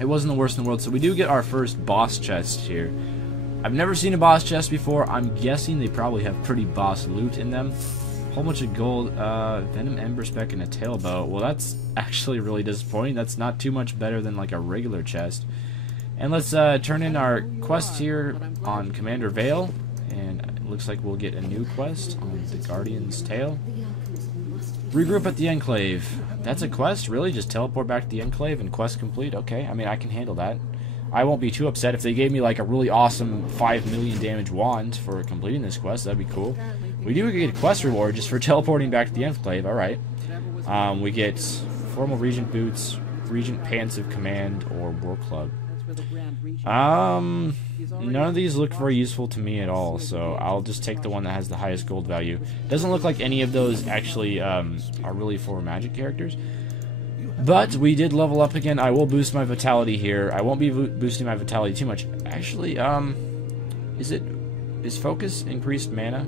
it wasn't the worst in the world. So we do get our first boss chest here. I've never seen a boss chest before. I'm guessing they probably have pretty boss loot in them. Whole bunch of gold, venom, ember spec, and a tailbow. Well, that's actually really disappointing. That's not too much better than like a regular chest. And let's turn in our quest here on Commander Vale, and it looks like we'll get a new quest on the Guardian's Tale. Regroup at the Enclave. That's a quest? Really? Just teleport back to the Enclave and quest complete? Okay, I mean, I can handle that. I won't be too upset if they gave me like a really awesome 5 million damage wand for completing this quest. That'd be cool. We do get a quest reward just for teleporting back to the Enclave. Alright. We get formal Regent boots, Regent pants of command, or war club. None of these look very useful to me at all, so I'll just take the one that has the highest gold value. Doesn't look like any of those actually are really for magic characters. But we did level up again. I will boost my vitality here. I won't be boosting my vitality too much. Actually, is focus increased mana?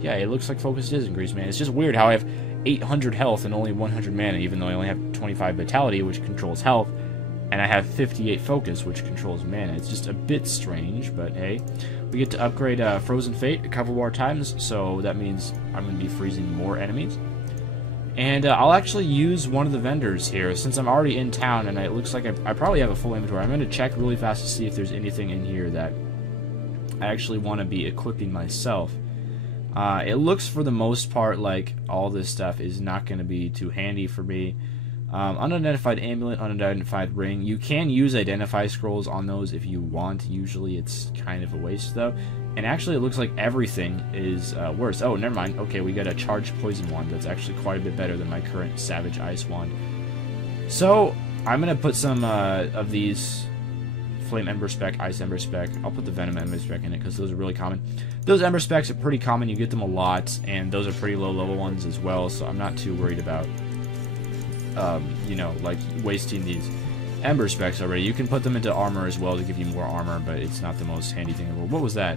Yeah, it looks like focus is increased mana. It's just weird how I have 800 health and only 100 mana, even though I only have 25 vitality, which controls health, and I have 58 focus, which controls mana. It's just a bit strange, but hey. We get to upgrade Frozen Fate a couple more times, so that means I'm going to be freezing more enemies. And I'll actually use one of the vendors here, since I'm already in town, and it looks like I probably have a full inventory. I'm going to check really fast to see if there's anything in here that I actually want to be equipping myself. It looks for the most part like all this stuff is not going to be too handy for me. Unidentified amulet, unidentified ring. You can use identify scrolls on those if you want. Usually it's kind of a waste though. And actually it looks like everything is worse. Oh, never mind. Okay, we got a charged poison wand. That's actually quite a bit better than my current savage ice wand. So I'm going to put some of these flame ember spec, ice ember spec. I'll put the venom ember spec in it because those are really common. Those ember specs are pretty common. You get them a lot, and those are pretty low level ones as well, so I'm not too worried about you know, like wasting these ember specs already. You can put them into armor as well to give you more armor, but it's not the most handy thing in the world. What was that?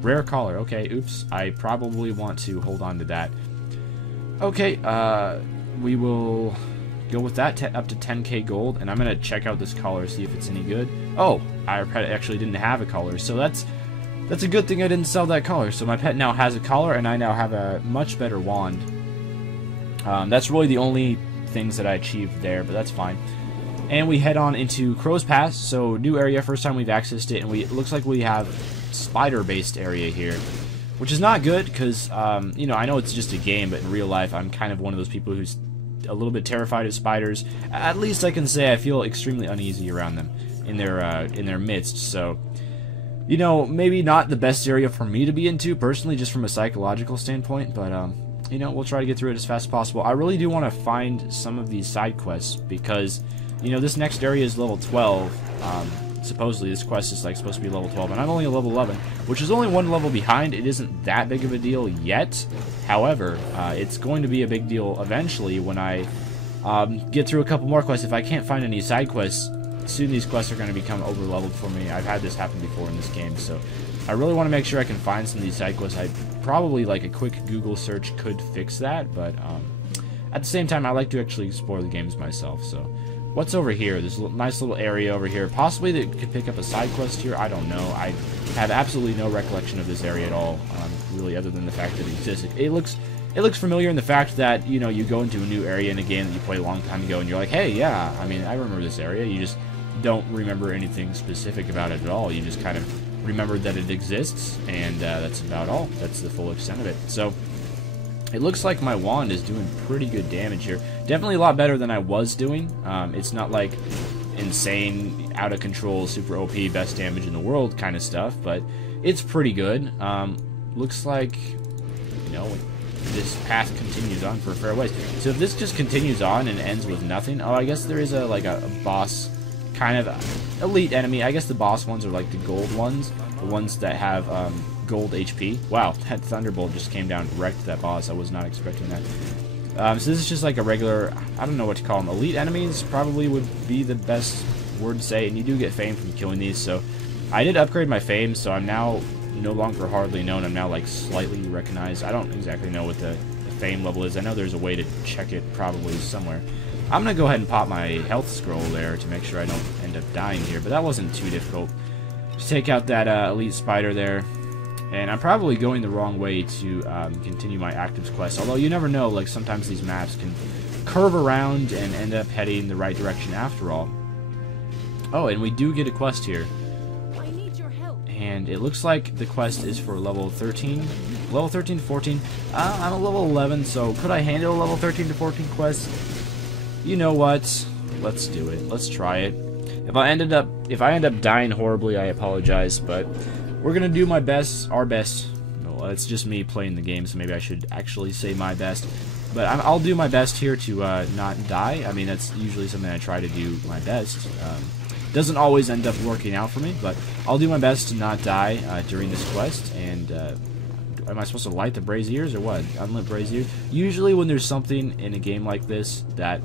Rare collar. Okay, oops. I probably want to hold on to that. Okay, we will go with that up to 10k gold, and I'm going to check out this collar, see if it's any good. Oh, I actually didn't have a collar, so that's a good thing I didn't sell that collar. So my pet now has a collar, and I now have a much better wand. That's really the only things that I achieved there, but that's fine. And we head on into Crow's Pass, so new area, first time we've accessed it, and it looks like we have spider-based area here, which is not good, because, you know, I know it's just a game, but in real life, I'm kind of one of those people who's a little bit terrified of spiders. At least I can say I feel extremely uneasy around them in their midst, so, you know, maybe not the best area for me to be into, personally, just from a psychological standpoint, but, you know, we'll try to get through it as fast as possible. I really do want to find some of these side quests, because, you know, this next area is level 12, supposedly this quest is like supposed to be level 12, and I'm only a level 11, which is only one level behind. It isn't that big of a deal yet. However, it's going to be a big deal eventually when I get through a couple more quests. If I can't find any side quests, soon these quests are going to become over leveled for me. I've had this happen before in this game, so I really want to make sure I can find some of these side quests. I probably, like, a quick Google search could fix that, but at the same time, I like to actually explore the games myself. So what's over here? There's a nice little area over here. Possibly that could pick up a side quest here. I don't know. I have absolutely no recollection of this area at all, really, other than the fact that it exists. It looks familiar in the fact that, you know, you go into a new area in a game that you played a long time ago, and you're like, hey, yeah, I mean, I remember this area. You just don't remember anything specific about it at all. You just kind of remember that it exists, and that's about all. That's the full extent of it. So it looks like my wand is doing pretty good damage here. Definitely a lot better than I was doing. It's not like insane, out of control, super OP, best damage in the world kind of stuff, but it's pretty good. Looks like, you know, this path continues on for a fair ways. So if this just continues on and ends with nothing, oh, I guess there is a boss kind of elite enemy. I guess the boss ones are like the gold ones, the ones that have gold HP. Wow, that thunderbolt just came down and wrecked that boss. I was not expecting that. So this is just like a regular, I don't know what to call them, elite enemies probably would be the best word to say, and you do get fame from killing these. So I did upgrade my fame, so I'm now no longer hardly known. I'm now like slightly recognized. I don't exactly know what the fame level is. I know there's a way to check it probably somewhere. I'm going to go ahead and pop my health scroll there to make sure I don't end up dying here, but that wasn't too difficult. Just take out that elite spider there, and I'm probably going the wrong way to continue my active quest, although you never know, like sometimes these maps can curve around and end up heading the right direction after all. Oh, and we do get a quest here. I need your help. And it looks like the quest is for level 13. Level 13 to 14. I'm a level 11, so could I handle a level 13 to 14 quest? You know what? Let's do it. Let's try it. If I end up dying horribly, I apologize, but we're gonna do my best, our best. Well, it's just me playing the game, so maybe I should actually say my best. But I'll do my best here to not die. I mean, that's usually something I try to do my best. Doesn't always end up working out for me, but I'll do my best to not die during this quest. And am I supposed to light the braziers or what? Unlit braziers? Usually when there's something in a game like this that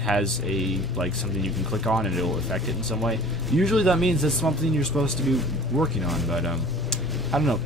has something you can click on and it'll affect it in some way, usually that means that's something you're supposed to be working on, but I don't know.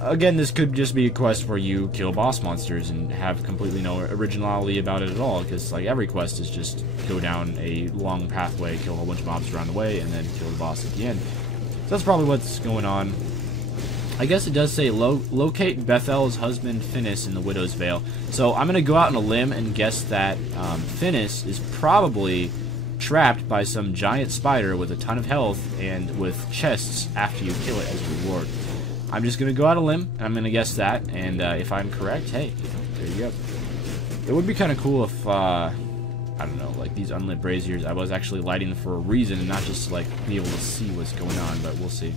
Again, this could just be a quest where you kill boss monsters and have completely no originality about it at all, because like every quest is just go down a long pathway, kill a whole bunch of mobs around the way, and then kill the boss at the end. So that's probably what's going on. I guess it does say locate Bethel's husband Finis in the Widow's Vale. So I'm going to go out on a limb and guess that Finis is probably trapped by some giant spider with a ton of health and with chests after you kill it as a reward. I'm just going to go out on a limb, and I'm going to guess that, and if I'm correct, hey, there you go. It would be kind of cool if, I don't know, like these unlit braziers, I was actually lighting them for a reason and not just to, like, be able to see what's going on, but we'll see.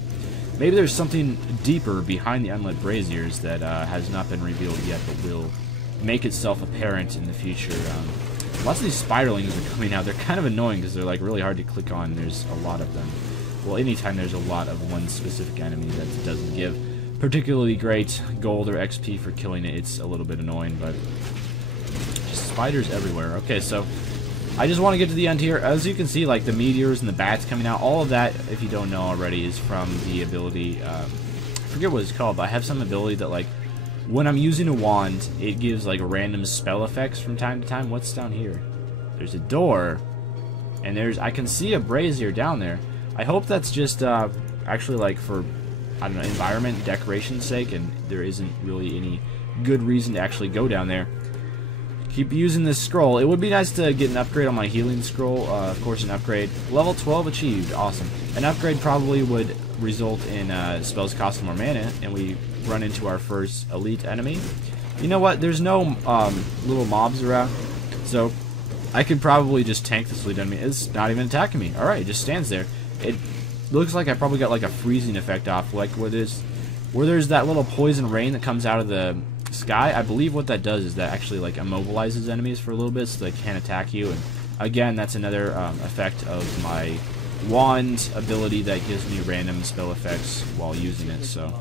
Maybe there's something deeper behind the unlit braziers that has not been revealed yet, but will make itself apparent in the future. Lots of these spiderlings are coming out. They're kind of annoying because they're like really hard to click on. There's a lot of them. Well, anytime there's a lot of one specific enemy that doesn't give particularly great gold or XP for killing it, it's a little bit annoying, but just spiders everywhere. Okay, so I just want to get to the end here. As you can see, like the meteors and the bats coming out, all of that, if you don't know already, is from the ability, I forget what it's called, but I have some ability that, like, when I'm using a wand, it gives, like, random spell effects from time to time. What's down here? There's a door, and I can see a brazier down there. I hope that's just, actually, like, for, I don't know, environment, decoration's sake, and there isn't really any good reason to actually go down there. Keep using this scroll. It would be nice to get an upgrade on my healing scroll. Of course, an upgrade. Level 12 achieved. Awesome. An upgrade probably would result in spells costing more mana, and we run into our first elite enemy. You know what? There's no little mobs around, so I could probably just tank this elite enemy. It's not even attacking me. Alright, it just stands there. It looks like I probably got like a freezing effect off, like where there's that little poison rain that comes out of the sky. I believe what that does is that actually like immobilizes enemies for a little bit so they can't attack you. And again, that's another effect of my wand ability that gives me random spell effects while using it. So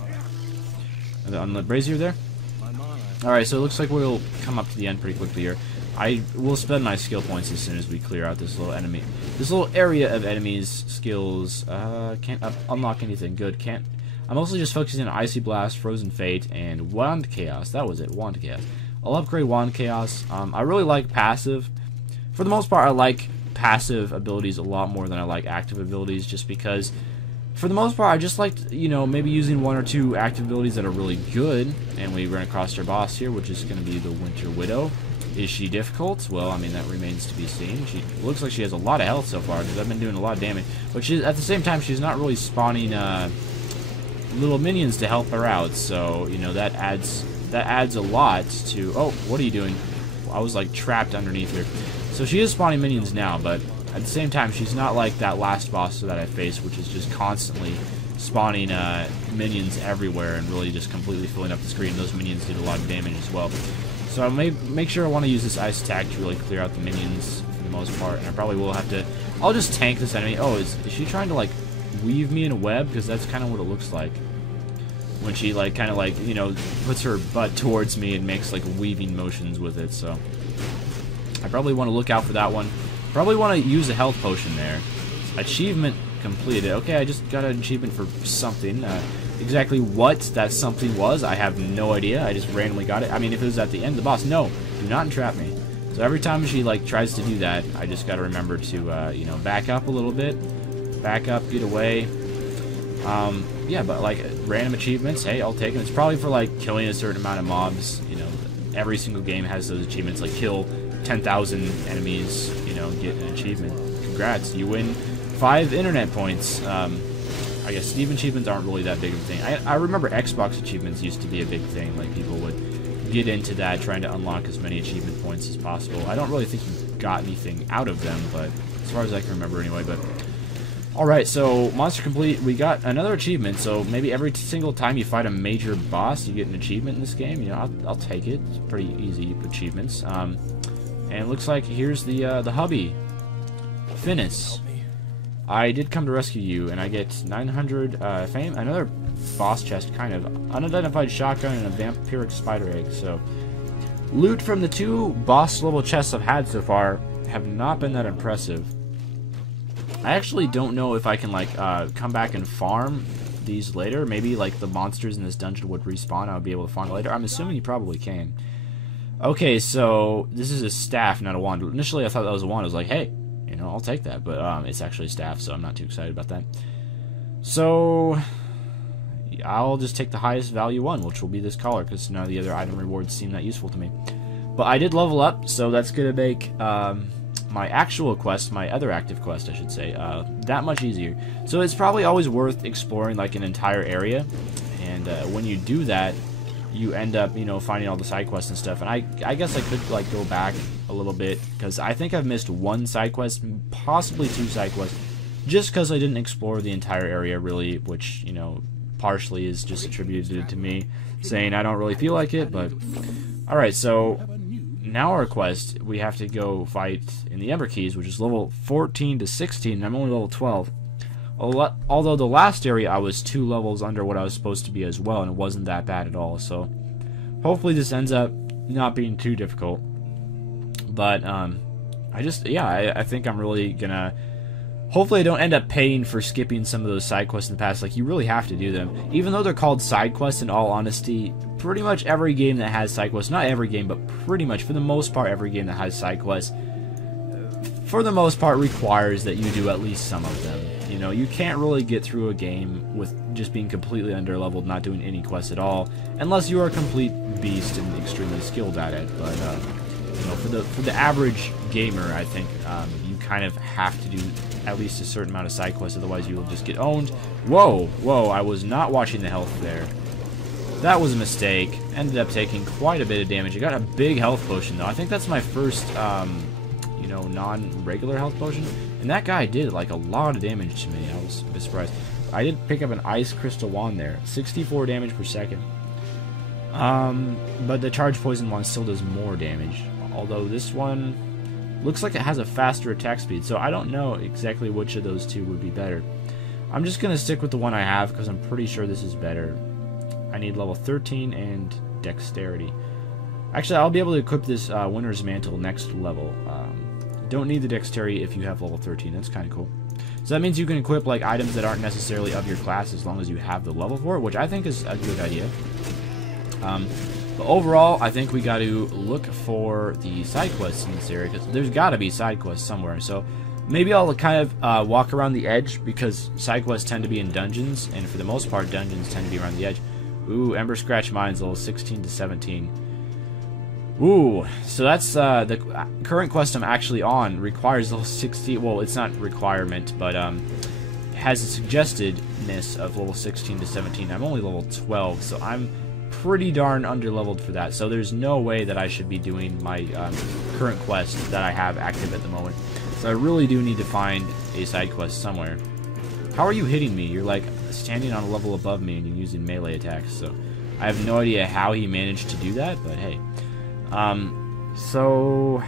the unlit brazier there. Alright, so it looks like we'll come up to the end pretty quickly here. I will spend my skill points as soon as we clear out this little area of enemies. Skills, can't unlock anything. Good, can't. I'm mostly just focusing on Icy Blast, Frozen Fate, and Wand Chaos. That was it, Wand Chaos. I'll upgrade Wand Chaos. I really like passive. For the most part, I like passive abilities a lot more than I like active abilities, just because, for the most part, I just like, you know, maybe using one or two active abilities that are really good. And we run across our boss here, which is going to be the Winter Widow. Is she difficult? Well, I mean, that remains to be seen. She looks like she has a lot of health so far, because I've been doing a lot of damage. But at the same time, she's not really spawning little minions to help her out. So, you know, that adds a lot to... Oh, what are you doing? I was, like, trapped underneath her. So she is spawning minions now, but at the same time, she's not like that last boss that I faced, which is just constantly spawning minions everywhere and really just completely filling up the screen. Those minions did a lot of damage as well. So I may make sure I want to use this ice attack to really clear out the minions for the most part, and I probably will have to... I'll just tank this enemy. Oh, is she trying to, like, weave me in a web? Because that's kind of what it looks like when she, like, kind of, like, you know, puts her butt towards me and makes, like, weaving motions with it. So I probably want to look out for that one. Probably want to use a health potion there. Achievement completed. Okay, I just got an achievement for something. Exactly what that something was, I have no idea. I just randomly got it. I mean, if it was at the end of the boss, no, do not entrap me. So every time she like tries to do that, I just gotta remember to you know, back up a little bit, back up, get away. Yeah, but like random achievements, hey, I'll take them. It's probably for like killing a certain amount of mobs. You know, every single game has those achievements, like kill 10,000 enemies. You know, get an achievement. Congrats, you win 5 internet points. I guess Steam achievements aren't really that big of a thing. I remember Xbox achievements used to be a big thing. Like people would get into that, trying to unlock as many achievement points as possible. I don't really think you got anything out of them, but as far as I can remember anyway. But alright, so Monster Complete, we got another achievement, so maybe every single time you fight a major boss, you get an achievement in this game. You know, I'll take it. It's pretty easy achievements. And it looks like here's the hubby. Finis. I did come to rescue you, and I get 900 fame. Another boss chest, kind of. Unidentified shotgun and a vampiric spider egg, so... Loot from the 2 boss level chests I've had so far have not been that impressive. I actually don't know if I can, like, come back and farm these later. Maybe, like, the monsters in this dungeon would respawn. I would be able to farm later. I'm assuming you probably can. Okay, so this is a staff, not a wand. Initially, I thought that was a wand. I was like, hey, you know, I'll take that. But it's actually a staff, so I'm not too excited about that. So I'll just take the highest value one, which will be this collar, because none of the other item rewards seem that useful to me. But I did level up, so that's going to make... my actual quest, my other active quest, I should say, that much easier. So it's probably always worth exploring like an entire area, and when you do that, you end up, you know, finding all the side quests and stuff. And I guess I could like go back a little bit, because I think I've missed 1 side quest, possibly 2 side quests, just because I didn't explore the entire area really, which, you know, partially is just attributed to me saying I don't really feel like it. But all right, so now our quest, we have to go fight in the Ember Keys, which is level 14 to 16, and I'm only level 12. Although the last area I was 2 levels under what I was supposed to be as well, and it wasn't that bad at all, so hopefully this ends up not being too difficult. But, I think I'm really gonna... Hopefully I don't end up paying for skipping some of those side quests in the past. Like, you really have to do them. Even though they're called side quests, in all honesty, pretty much every game that has side quests, not every game, but pretty much, for the most part, every game that has side quests, for the most part, requires that you do at least some of them. You know, you can't really get through a game with just being completely underleveled, not doing any quests at all, unless you are a complete beast and extremely skilled at it. But, you know, for the average gamer, I think you kind of have to do at least a certain amount of side quests, otherwise you will just get owned. Whoa, I was not watching the health there. That was a mistake. Ended up taking quite a bit of damage. I got a big health potion, though. I think that's my first, you know, non-regular health potion. And that guy did, like, a lot of damage to me. I was a bit surprised. I did pick up an ice crystal wand there. 64 damage per second. But the charge poison wand still does more damage. Although this one looks like it has a faster attack speed. So I don't know exactly which of those 2 would be better. I'm just going to stick with the one I have, because I'm pretty sure this is better. I need level 13 and dexterity. Actually, I'll be able to equip this Winter's Mantle next level. Don't need the dexterity if you have level 13. That's kind of cool. So that means you can equip like items that aren't necessarily of your class as long as you have the level for it, which I think is a good idea. But overall, I think we got to look for the side quests in this area, because there's got to be side quests somewhere. So maybe I'll kind of walk around the edge, because side quests tend to be in dungeons, and for the most part, dungeons tend to be around the edge. Ooh, Ember Scratch Mines, level 16 to 17. Ooh, so that's the current quest I'm actually on requires level 16. Well, it's not requirement, but has a suggestedness of level 16 to 17. I'm only level 12, so I'm pretty darn underleveled for that. So there's no way that I should be doing my current quest that I have active at the moment. So I really do need to find a side quest somewhere. How are you hitting me? You're like standing on a level above me and you're using melee attacks. So I have no idea how he managed to do that, but hey. So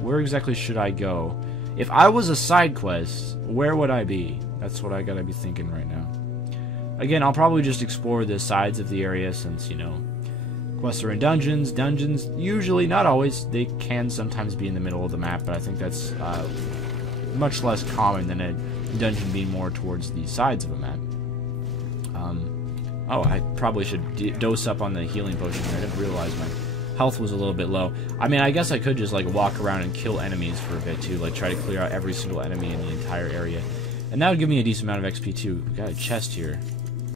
where exactly should I go? If I was a side quest, where would I be? That's what I gotta be thinking right now. Again, I'll probably just explore the sides of the area, since, you know, quests are in dungeons. Dungeons, usually, not always, they can sometimes be in the middle of the map, but I think that's much less common than a dungeon being more towards the sides of a map. Oh, I probably should dose up on the healing potion here. I didn't realize health was a little bit low. I mean, I guess I could just, like, walk around and kill enemies for a bit, too. Like, try to clear out every single enemy in the entire area. And that would give me a decent amount of XP, too. We got a chest here.